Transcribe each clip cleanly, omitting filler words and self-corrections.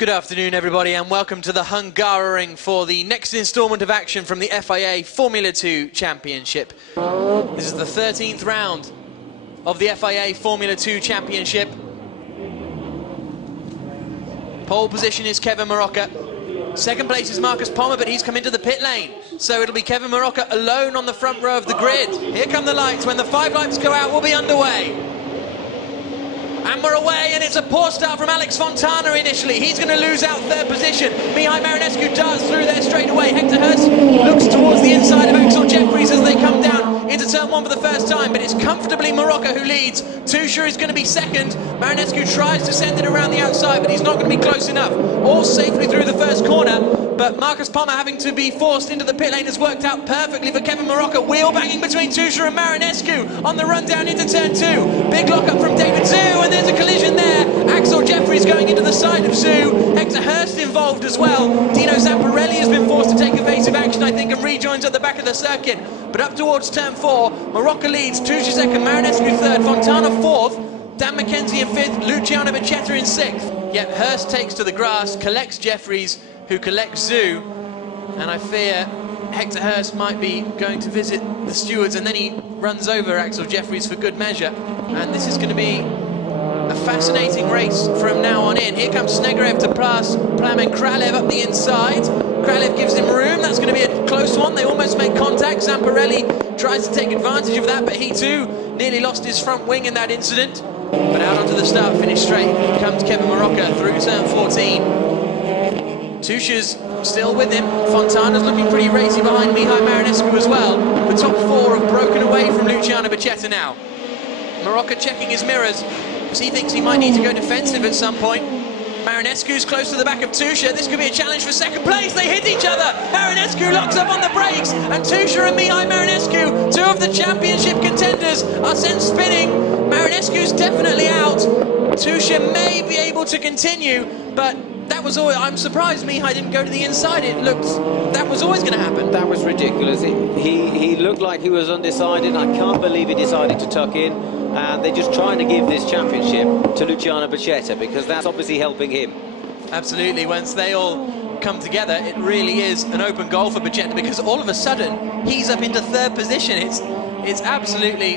Good afternoon, everybody, and welcome to the Hungaroring for the next instalment of action from the FIA Formula 2 Championship. This is the 13th round of the FIA Formula 2 Championship. Pole position is Kevin Marocca. Second place is Marcus Pommer, but he's come into the pit lane. So it'll be Kevin Marocca alone on the front row of the grid. Here come the lights. When the 5 lights go out, we'll be underway. And we're away, and it's a poor start from Alex Fontana initially. He's going to lose out third position. Mihai Marinescu does through there straight away. Hector Hurst looks towards the inside of Axel Jeffries as they come down into turn 1 for the first time, but it's comfortably Marocca who leads. Tuscher is going to be second. Marinescu tries to send it around the outside, but he's not going to be close enough. All safely through the first corner, but Marcus Pommer having to be forced into the pit lane has worked out perfectly for Kevin Marocca. Wheel banging between Tuscher and Marinescu on the run down into turn 2. Big lock up from David Zhu, and there's a collision there. Axel Jeffries going into the side of Zhu. Hector Hurst involved as well. Dino Zamparelli has been forced to take evasive action, I think, and rejoins at the back of the circuit. But up towards turn 4, Marocca leads, Tuscher second, Marinescu third, Fontana fourth, Dan McKenzie in 5th, Luciano Becchetta in 6th. Yet Hurst takes to the grass, collects Jeffries, who collects Zhu, and I fear Hector Hurst might be going to visit the stewards, and then he runs over Axel Jeffries for good measure. And this is going to be a fascinating race from now on in. Here comes Snegerev to pass Plamen Kralev up the inside. Kralev gives him room. That's going to be a close one. They almost make contact. Zamparelli tries to take advantage of that, but he too nearly lost his front wing in that incident. But out onto the start-finish straight comes Kevin Marocca through turn 14. Tuscher's still with him. Fontana's looking pretty racy behind Mihai Marinescu as well. The top 4 have broken away from Luciano Becchetta now. Marocca checking his mirrors, because he thinks he might need to go defensive at some point. Marinescu's close to the back of Tuscher. This could be a challenge for second place. They hit each other. Marinescu locks up on the brakes, and Tuscher and Mihai Marinescu, 2 of the championship contenders, are sent spinning. Marinescu's definitely out. Tuscher may be able to continue, but that was all. I'm surprised Mihai didn't go to the inside. It looked that was always going to happen. That was ridiculous. He looked like he was undecided. I can't believe he decided to tuck in. And they're just trying to give this championship to Luciano Becchetta, because that's obviously helping him. Absolutely. Once they all come together, it really is an open goal for Becchetta, because all of a sudden he's up into 3rd position. It's absolutely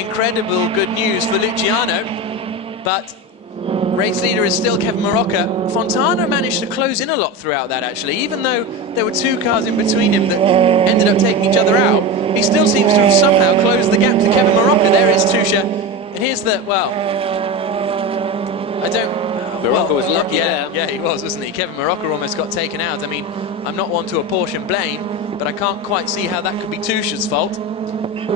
incredible good news for Luciano, but race leader is still Kevin Marocca. Fontana managed to close in a lot throughout that, actually. Even though there were 2 cars in between him that ended up taking each other out, he still seems to have somehow closed the gap to Kevin Marocca. There is Tuscher. And here's the, well, I don't... Marocca was lucky. Yeah, he was, wasn't he? Kevin Marocca almost got taken out. I mean, I'm not one to apportion blame, but I can't quite see how that could be Tuscher's fault.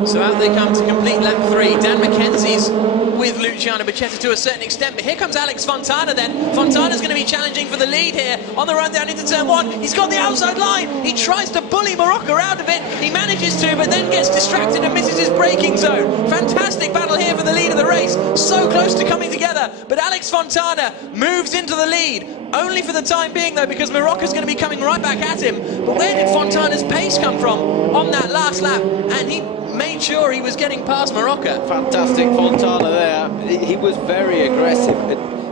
So out they come to complete lap 3. Dan McKenzie's with Luciano Becchetta to a certain extent, but here comes Alex Fontana then. Fontana's going to be challenging for the lead here on the run down into turn 1. He's got the outside line. He tries to bully Marocca out of it. He manages to, but then gets distracted and misses his braking zone. Fantastic battle here for the lead of the race. So close to coming together, but Alex Fontana moves into the lead. Only for the time being, though, because Marocca's going to be coming right back at him. But where did Fontana's pace come from on that last lap? And he made sure he was getting past Marocca. Fantastic Fontana there. He was very aggressive.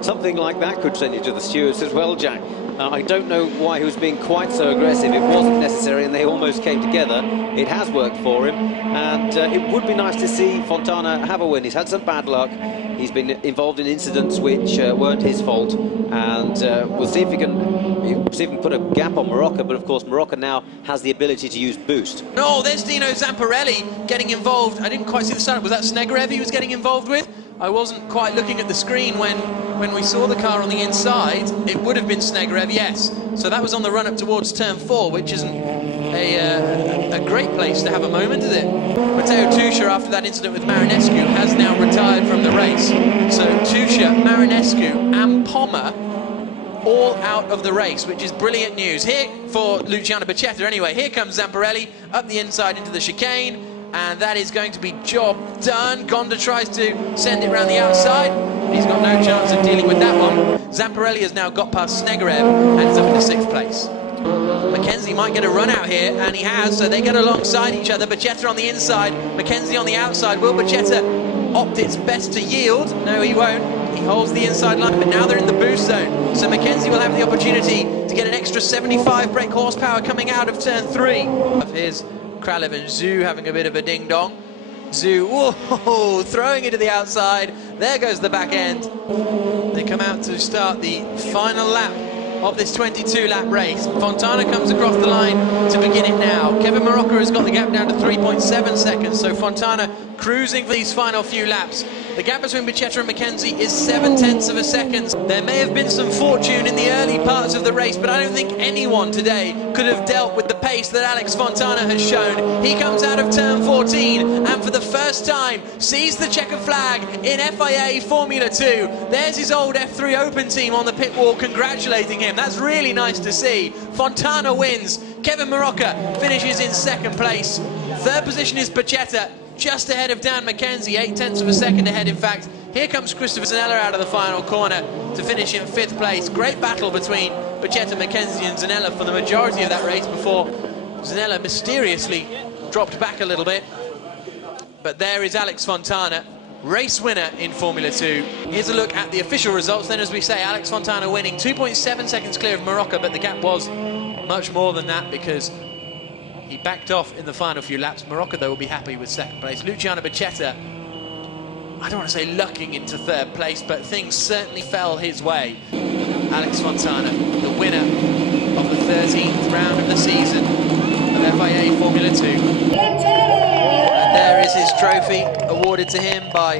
Something like that could send you to the stewards as well, Jack. I don't know why he was being quite so aggressive. It wasn't necessary, and they almost came together. It has worked for him, and it would be nice to see Fontana have a win. He's had some bad luck. He's been involved in incidents which weren't his fault, and we'll see if he can put a gap on Marocca. But of course, Marocca now has the ability to use boost. No, there's Dino Zamparelli getting involved. I didn't quite see the start. Was that Snegerev he was getting involved with? I wasn't quite looking at the screen when we saw the car on the inside. It would have been Snegerev, yes. So that was on the run up towards turn 4, which isn't a great place to have a moment, is it? Matteo Tuscher, after that incident with Marinescu, has now retired from the race. So Tuscher, Marinescu and Pommer all out of the race, which is brilliant news. Here for Luciano Becchetta anyway. Here comes Zamparelli up the inside into the chicane. And that is going to be job done. Gonda tries to send it around the outside. He's got no chance of dealing with that one. Zamparelli has now got past Snegerev and is up in 6th place. McKenzie might get a run out here, and he has, so they get alongside each other. Becchetta on the inside, McKenzie on the outside. Will Becchetta opt its best to yield. No, he won't. He holds the inside line, but now they're in the boost zone. So Mackenzie will have the opportunity to get an extra 75 brake horsepower coming out of turn 3. Here's Kralev and Zhu having a bit of a ding-dong. Zhu, whoa, throwing it to the outside. There goes the back end. They come out to start the final lap of this 22-lap race. Fontana comes across the line to begin it now. Kevin Marocca has got the gap down to 3.7 seconds, so Fontana cruising for these final few laps. The gap between Becchetta and Mackenzie is 0.7 of a second. There may have been some fortune in the early parts of the race, but I don't think anyone today could have dealt with the pace that Alex Fontana has shown. He comes out of turn 14 and for the first time sees the checkered flag in FIA Formula 2. There's his old F3 Open team on the pit wall congratulating him. That's really nice to see. Fontana wins. Kevin Marocca finishes in 2nd place. 3rd position is Becchetta, just ahead of Dan Mackenzie, 0.8 of a second ahead, in fact. Here comes Christopher Zanella out of the final corner to finish in 5th place. Great battle between Becchetta, Mackenzie and Zanella for the majority of that race before Zanella mysteriously dropped back a little bit. But there is Alex Fontana, race winner in Formula 2. Here's a look at the official results then. As we say, Alex Fontana winning, 2.7 seconds clear of Marocca, but the gap was much more than that because he backed off in the final few laps. Marocca, though, will be happy with 2nd place. Luciano Becchetta, I don't want to say lucking into 3rd place, but things certainly fell his way. Alex Fontana, the winner of the 13th round of the season of FIA Formula 2. And there is his trophy, awarded to him by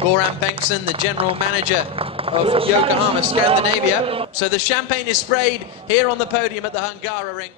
Goran Bengtsson, the general manager of Yokohama Scandinavia. So the champagne is sprayed here on the podium at the Hungaroring.